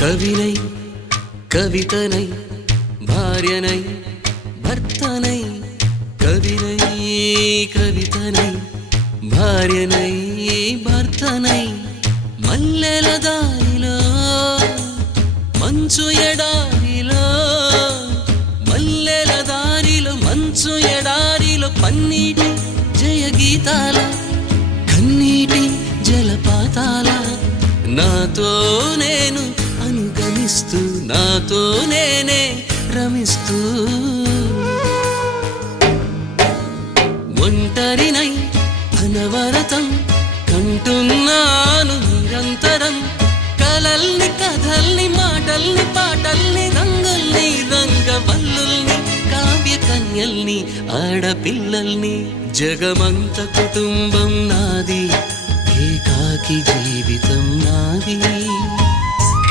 కవినై కవితనై భార్యనై భర్తనై కవినై కవితనై భార్యనై భర్తనై మల్లెల దారిలో మంచు ఎడారిలో మల్లెల దారిలో మంచు ఎడారిలో పన్నీటి జయ గీతాల కన్నీటి జలపాతాల నాతో నేను అనుగమిస్తూ నాతో నేనే రమిస్తూ ఒంటరినై అనవరతం కంటున్నాను నిరంతరం కలల్ని కథల్ని మాటల్ని పాటల్ని రంగుల్ని రంగవల్లుల్ని కావ్య కన్యల్ని ఆడపిల్లల్ని జగమంత కుటుంబం నాది ఏకాకి జీవితం నాది